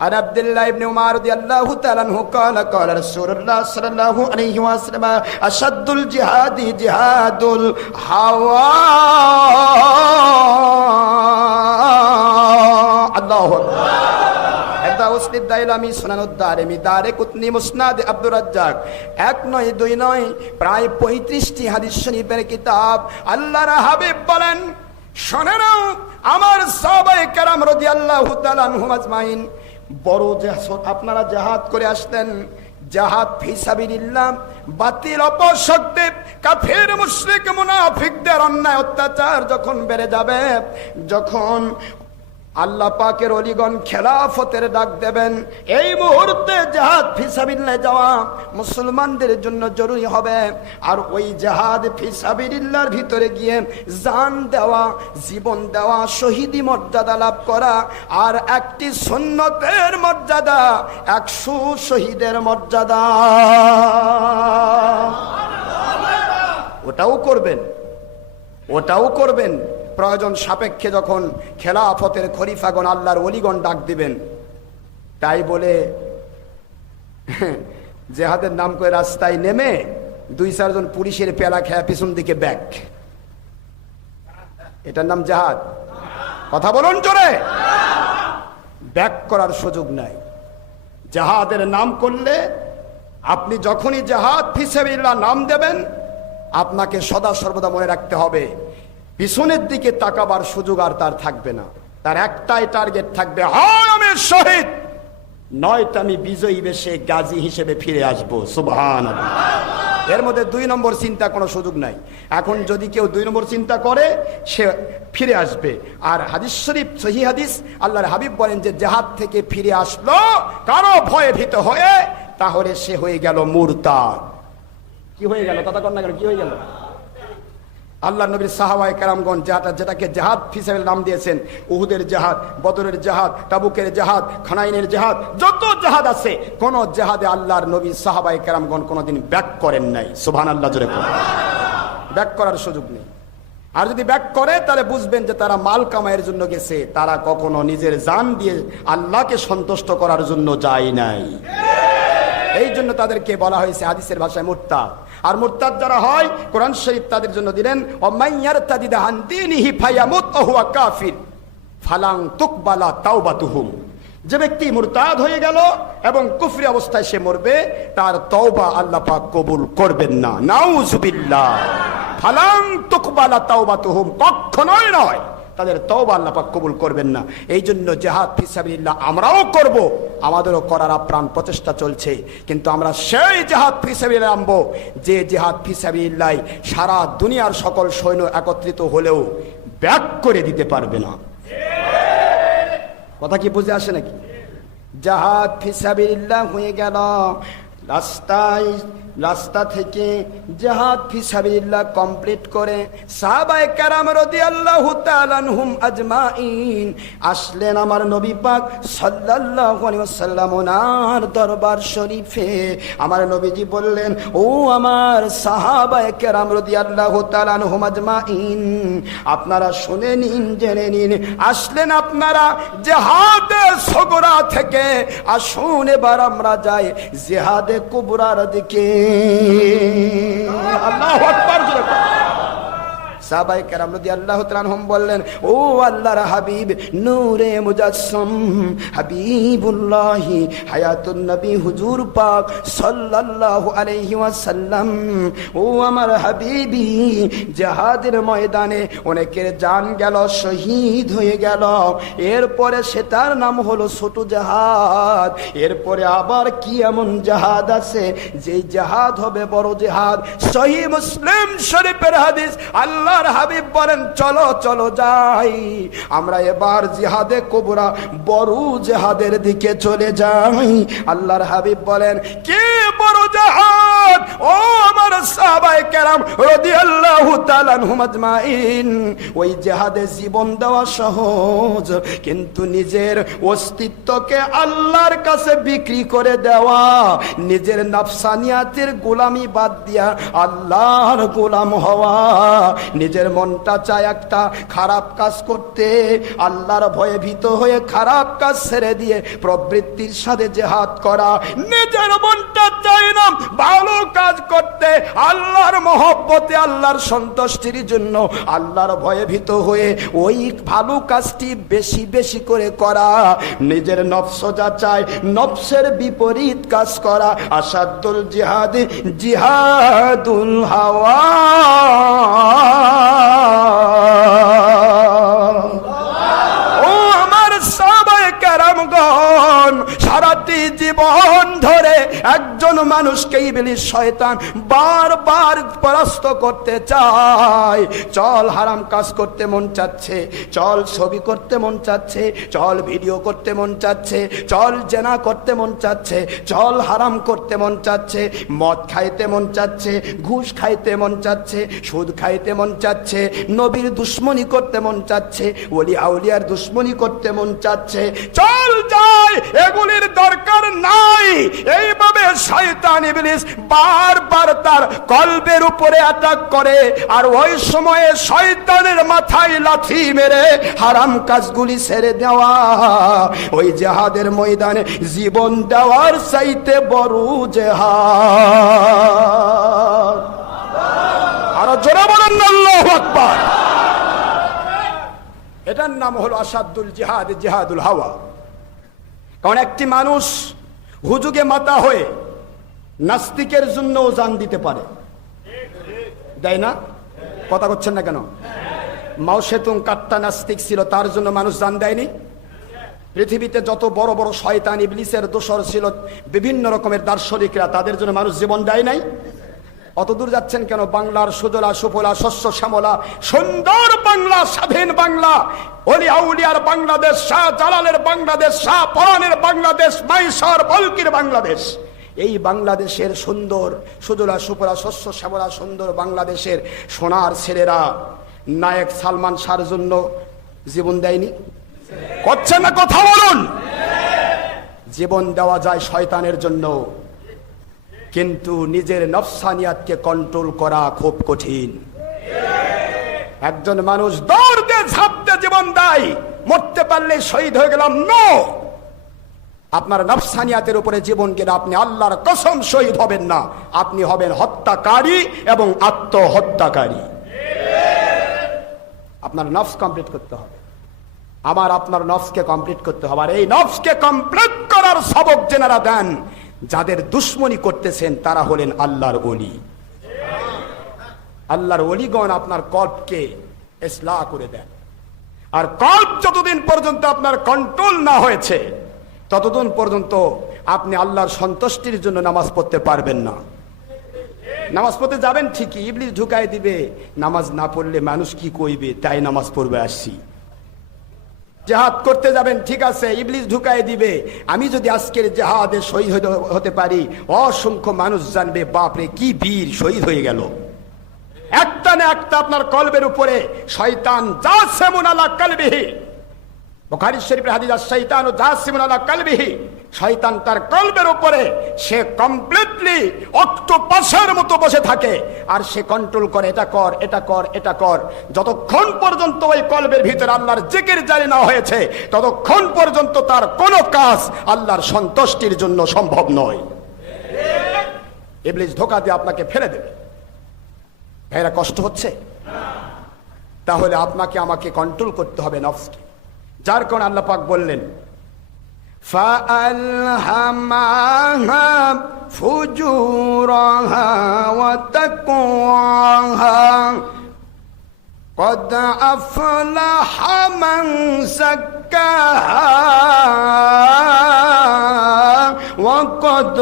عن عبد الله بن عمر رضي الله تعالى عنه قال قال رسول الله صلى الله عليه وسلم أشد الجهاد جهاد الهوى الله أكبر দাইলামি সুনানুদ দারিমি দারেকুতনি মুসনাদ আব্দুর রাজ্জাক 1 নয় 2 নয় প্রায় 35টি হাদিস শরীফের কিতাব। আল্লাহর হাবিব বলেন, শোনেন আমার সাহাবায়ে কেরাম রাদিয়াল্লাহু তাআলা আনহুম আজমাইন, বড় জিহাদ আপনারা জিহাদ করে আসতেন, জিহাদ ফি সাবিলিল্লাহ, বাতিল অপশক্তি কাফির মুশরিক মুনাফিকদের অন্যায় অত্যাচার যখন বেড়ে যাবে, যখন আল্লাহ পাকের ওলিগণ খেলাফতের ডাক দেবেন, এই মুহূর্তে জিহাদ ফি সাবিলিল্লাহ যাওয়া মুসলমানদের জন্য জরুরি হবে। আর ওই জিহাদ ফি সাবিলিল্লাহর ভিতরে গিয়ে জান দেওয়া, জীবন দেওয়া, শহীদি মর্যাদা লাভ করা, আর একটি সুন্নতের মর্যাদা 100 শহীদের মর্যাদা, ওটাও করবেন, ওটাও করবেন। প্রয়োজন সাপেক্ষে যখন খেলাফতের খলিফাগণ আল্লাহর ওলিগণ ডাক দিবেন, তাই বলে জিহাদের নাম করে রাস্তায় নেমে 2-4 জন পুলিশের পেলা খেয়া পিছন দিকে ব্যাক, এটার নাম জিহাদ? কথা বলুন জোরে। ব্যাক করার সুযোগ নাই। জিহাদের নাম করলে আপনি যখনই জিহাদ ফি সাবিলিল্লাহ নাম দেবেন, আপনাকে সদা সর্বদা মনে রাখতে হবে পিছনের দিকে তাকাবার সুযোগ আর তার থাকবে না। তার একটাই টার্গেট থাকবে, হয় আমি শহীদ, নয়তো আমি বিজয়ী বেশে গাজী হিসেবে ফিরে আসবো। সুবহানাল্লাহ। এর মধ্যে 2 নম্বর চিন্তা কোনো সুযোগ নাই। এখন যদি কেউ 2 নম্বর চিন্তা করে, সে ফিরে আসবে। আর হাদিস শরীফ সহিহ হাদিস, আল্লাহর হাবিব বলেন যে জিহাদ থেকে ফিরে আসলো কারো ভয়ে ভীত হয়ে, তাহলে সে হয়ে গেল মুরতাদ। কি হয়ে গেল? কথা কন না কেন, কি হয়ে গেল? আল্লাহ নবীর সাহাবায়ে কেরামগণ যেটাকে জিহাদ ফি সাবিলিল্লাহ নাম দিয়েছেন, উহুদের জিহাদ, বদরের জিহাদ, তাবুকের জিহাদ, খানাইনের জিহাদ, যত জিহাদ আছে, কোন জিহাদে আল্লাহর নবী সাহাবায়ে কেরামগণ কোনোদিন ব্যাক করেন নাই। সুবহানাল্লাহ জোরে বলুন। ব্যাক করার সুযোগ নেই। আর যদি ব্যাক করে তাহলে বুঝবেন যে তারা মাল কামাইয়ের জন্য গেছে, তারা কখনো নিজের জান দিয়ে আল্লাহকে সন্তুষ্ট করার জন্য যায় নাই। এই জন্য তাদেরকে বলা হয়েছে হাদিসের ভাষায় মুরতাদ। আর মুরতাদ যারা হয়, কোরআন শরীফ তাদের জন্য দিলেন, ওমাইয়ারতাদিদ আন দীনিহি ফায়ামুত ওয়া হুয়া কাফির ফালান তুকবালা তাওবাতুহুম। যে ব্যক্তি মুরতাদ হয়ে গেল এবং কুফরি অবস্থায় সে মরবে, তার তওবা আল্লাহ পাক কবুল করবেন না। নাউযুবিল্লাহ। ফালান তুকবালা তাওবাতুহুম, কখনোই নয়, তাদের তওবা আল্লাহ পাক কবুল করবেন না। এই জন্য জিহাদ ফি সাবিলিল্লাহ আমরাও করব, আমাদেরও করার আপ্রাণ প্রচেষ্টা চলছে। কিন্তু আমরা সেই জিহাদ ফি সাবিলিল্লাহ নামবো যে জিহাদ ফি সাবিলিল্লাহ সারা দুনিয়ার সকল সৈন্য একত্রিত হলেও ব্যাক করে দিতে পারবে না। কথা কি বুঝে আসে নাকি? জিহাদ ফি সাবিলিল্লাহ হয়ে গেল, রাস্তা থেকে জিহাদ ফি সাবিলিল্লাহ কমপ্লিট করে সাহাবায়ে কেরাম রাদিয়াল্লাহু তাআলা আনহুম আজমাইন আসলেন আমার নবী পাক সাল্লাল্লাহু আলাইহি ওয়াসাল্লাম ওনার দরবার শরীফে। আমার নবীজি বললেন, ও আমার সাহাবায়ে কেরাম রাদিয়াল্লাহু তাআলা আনহুম আজমাইন, আপনারা শুনে নিন, জেনে নিন, আসলেন আপনারা জিহাদে সগরা থেকে, আসুন এবার আমরা যাই জিহাদে কুবরার দিকে। আল্লাহু আকবার। সাহাবায়ে কেরাম রাদিয়াল্লাহু তাআলা আনহুম বললেন, ও আল্লাহর হাবিব, নূরে মুজাসসাম, হাবিবুল্লাহি, হায়াতুন নবী হুজুর পাক সাল্লাল্লাহু আলাইহি ওয়াসাল্লাম, ও আমার হাবিবি, জিহাদের ময়দানে অনেকের জান গেল, শহীদ হয়ে গেল, এরপরে সেটার নাম হলো ছোট জিহাদ। এরপরে আবার কি এমন জিহাদ আছে যে জিহাদ হবে বড় জিহাদ? সহিহ মুসলিম শরীফের হাদিস। আল্লাহ হাবিব বলেন, চলো চলো যাই, আমরা এবার জিহাদে কুবরা বড় জিহাদের দিকে চলে যাই। আল্লাহর হাবিব বলেন, কি বড় জিহাদ? ও আমার আমার সাহাবায়ে কেরাম রাদিয়াল্লাহু তাআলা আনহুম আজমাইন, ওই জিহাদে জীবন দেওয়া সহজ, কিন্তু নিজের অস্তিত্বকে আল্লাহর কাছে বিক্রি করে দেওয়া, নিজের নফসানিয়াতের গোলামি বাদ দিয়া আল্লাহর গোলাম হওয়া, নিজের মনটা চায় একটা খারাপ কাজ করতে, আল্লাহর ভয়ে ভীত হয়ে খারাপ কাজ ছেড়ে দিয়ে প্রবৃত্তির সাথে জিহাদ করা, নিজের মনটা চায় না ভালো কাজ করতে, আল্লাহর মহব্বতে আল্লাহর সন্তুষ্টির জন্য আল্লাহর ভয়ে ভীত হয়ে ওই ভালো কাজটি বেশি বেশি করে করা, নিজের নফস যা চায় নফসের বিপরীত কাজ করা। আসাদুল জিহাদ জিহাদুল হাওয়া। ও আমার সাহাবায়ে কেরামগণ, সারাটি জীবন ধরে একজন মানুষকে ইবলিস শয়তান বারবার পরাস্ত করতে চায়। চল হারাম কাজ করতে মন চাচ্ছে, চল ছবি করতে মন চাচ্ছে, চল ভিডিও করতে মন চাচ্ছে, চল জেনা করতে মন চাচ্ছে, চল হারাম করতে মন চাচ্ছে, মদ খাইতে মন চাচ্ছে, ঘুষ খাইতে মন চাচ্ছে, সুদ খাইতে মন চাচ্ছে, নবীর দুশ্মনী করতে মন চাচ্ছে, ওলি আউলিয়ার দুশ্মনী করতে মন চাচ্ছে। চল যাই, এগুলির দরকার নাই। এইভাবে শয়তান ইবলিস বারবার তার কলবের উপরে অ্যাটাক করে, আর ওই সময়ে শয়তানের মাথায় লাথি মেরে হারাম কাজগুলি ছেড়ে দেওয়া, ওই জিহাদের ময়দানে জীবন দেওয়ার চাইতে বড় জিহাদ। আর জোরে বলেন আল্লাহু আকবার। এটার নাম হলো আসাদুল জিহাদ জিহাদুল হাওয়া। কারণ একটি মানুষ হুজুগে মাতা হয়ে নাস্তিকের জন্য জান দিতে পারে, দেয় না? কথা করছেন না কেন? মাও সেতুং কাট্টা নাস্তিক ছিল, তার জন্য মানুষ জান দেয়নি? পৃথিবীতে যত বড় বড় শয়তান ইবলিসের দোসর ছিল, বিভিন্ন রকমের দার্শনিকরা, তাদের জন্য মানুষ জীবন দেয় নাই? অত দূর যাচ্ছেন কেন? বাংলার সুজলা সুফলা শস্য শ্যামলা সুন্দর বাংলা, স্বাধীন বাংলা, ওলি আউলিয়ার বাংলাদেশ, শাহ জালালের বাংলাদেশ, শাহ পরানের বাংলাদেশ, মাইশর বলকির বাংলাদেশ, এই বাংলাদেশের সুন্দর সুজলা সুফলা শস্য শ্যামলা সুন্দর বাংলাদেশের সোনার ছেলেরা নায়ক সালমান শাহর জন্য জীবন দেয়নি? করছেন না? কথা বলুন। জীবন দেওয়া যায় শয়তানের জন্য, কিন্তু নিজের নফসানিয়াতকে কন্ট্রোল করা খুব কঠিন। একজন মানুষ দৌড় দিয়ে ঝাঁপতে জীবন দেয়, মরতে পারলে শহীদ হয়ে গেলাম, নো। আপনার নফসানিয়াতের উপরে জীবন গেলে আপনি আল্লাহর কসম শহীদ হবেন না, আপনি হবেন হত্যাকারী এবং আত্মহত্যাকারী। আপনার নফস কমপ্লিট করতে হবে, আমার আপনার নফসকে কমপ্লিট করতে হবে। আর এই নফসকে কমপ্লিট করার সবক যেনারা দেন, যাদের দুশ্মনী করতেছেন, তারা হলেন আল্লাহর ওলি। আল্লাহর ওলিগণ আপনার কল্পকে ইসলাহ করে দেন। আর কল্প যতদিন পর্যন্ত আপনার কন্ট্রোল না হয়েছে, ততদিন পর্যন্ত আপনি আল্লাহর সন্তুষ্টির জন্য নামাজ পড়তে পারবেন না। নামাজ পড়তে যাবেন ঠিকই, ইবলিস ঢুকাই দিবে, নামাজ না পড়লে মানুষ কি কইবে, তাই নামাজ পড়বে আসছি। জিহাদ করতে যাবেন, ঠিক আছে, ইবলিস ঢুকাই দিবে, আমি যদি আজকের জিহাদে শহীদ হতে পারি, অসংখ্য মানুষ জানবে, বাপরে কি বীর, শহীদ হয়ে গেল। একটা না একটা আপনার কলবের উপরে শয়তান জাসিমুন আলা কলবিহি, বুখারী শরীফের হাদিস, শয়তানু জাসিমুন আলা কলবিহি, শয়তান তার কলবের উপরে সে কমপ্লিটলি অক্টোপাসের মতো বসে থাকে, আর সে কন্ট্রোল করে, এটা কর, এটা কর, এটা কর। যতক্ষণ পর্যন্ত ওই কলবের ভিতরে আল্লাহর জিকির জারি না হয়েছে, ততক্ষণ পর্যন্ত তার কোনো কাজ আল্লাহর সন্তুষ্টির জন্য সম্ভব নয়। ইবলিস ধোঁকা দিয়ে আপনাকে ফেলে দেবে। ভাইরা, কষ্ট হচ্ছে? তাহলে আপনাকে আমাকে কন্ট্রোল করতে হবে নফসকে। যার কারণে আল্লাহ পাক বললেন, فَأَلْهَمَهَا فُجُورَهَا وَتَقْوَاهَا قَدْ أَفْلَحَ مَنْ زَكَّاهَا وَقَدْ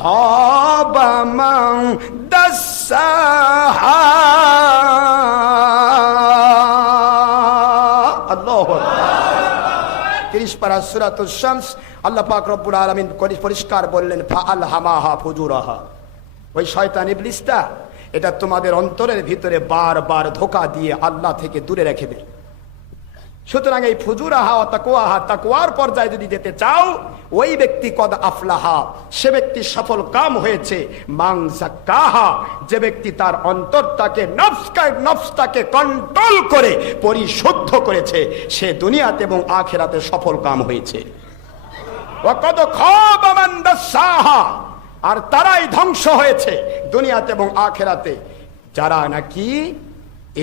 خَابَ مَنْ دَسَّاهَا। আল্লাহু আকবার। 30 পারা সূরাতুশ শামস, আল্লাহ পাক রব্বুল আলামিন পরিষ্কার বললেন, ফাআলহামাহা ফুজুরাহা। ওই শয়তান ইবলিসটা এটা তোমাদের অন্তরের ভিতরে বারবার ধোঁকা দিয়ে আল্লাহ থেকে দূরে রেখে দেয়। সুতরাং এই ফুজুরাহা ও তাকওয়াহা, তাকওয়ার পর্যায়ে যদি যেতে চাও, ওই ব্যক্তি কদ আফলাহা, সে ব্যক্তি সফল কাম হয়েছে। মান যাক্কাহা, যে ব্যক্তি তার অন্তরটাকে নফসটাকে কন্ট্রোল করে পরিশুদ্ধ করেছে, সে দুনিয়াতে এবং আখিরাতে সফল কাম হয়েছে। ওয়া কদ খাবা মান দাসাহা, আর তারাই ধ্বংস হয়েছে দুনিয়াতে এবং আখিরাতে যারা নাকি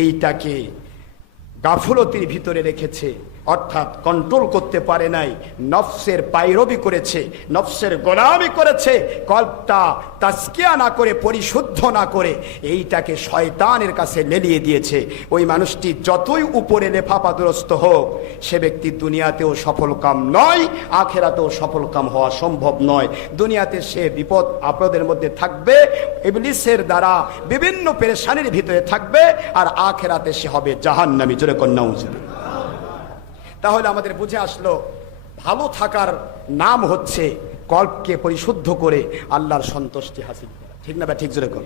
এইটাকে গাফলতির ভিতরে রেখেছে, অর্থাৎ কন্ট্রোল করতে পারে নাই, নফসের পায়রবি করেছে, নফসের গোলামি করেছে, কল্পটা তাজকিয়া না করে, পরিশুদ্ধ না করে এইটাকে শয়তানের কাছে লেলিয়ে দিয়েছে। ওই মানুষটি যতই উপরে লেফাপাদুরস্ত হোক, সে ব্যক্তি দুনিয়াতেও সফল কাম নয়, আখেরাতেও সফল কাম হওয়া সম্ভব নয়। দুনিয়াতে সে বিপদ আপদের মধ্যে থাকবে, ইবলিসের দ্বারা বিভিন্ন পেরেশানির ভিতরে থাকবে, আর আখেরাতে সে হবে জাহান্নামী। জোরে কন্যা উজুর। তাহলে আমাদের বুঝে আসলো, ভালো থাকার নাম হচ্ছে কল্পকে পরিশুদ্ধ করে আল্লাহর সন্তুষ্টি হাসিল করা। ঠিক না? ঠিক জোরে কর।